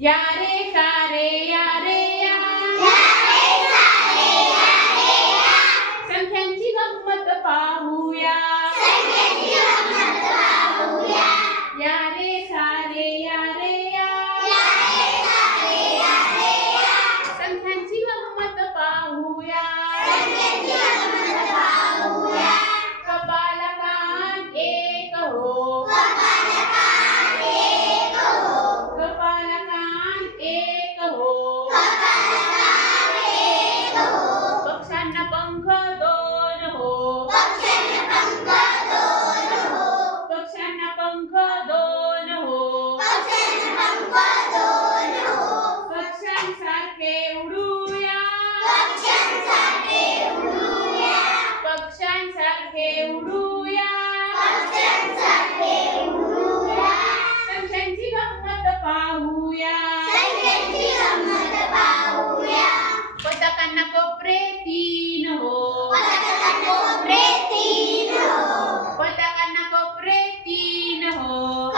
ಯಾರೇ ಕಾರೆ ಯಾರೇ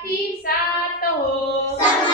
साथी साथ हो।, हो।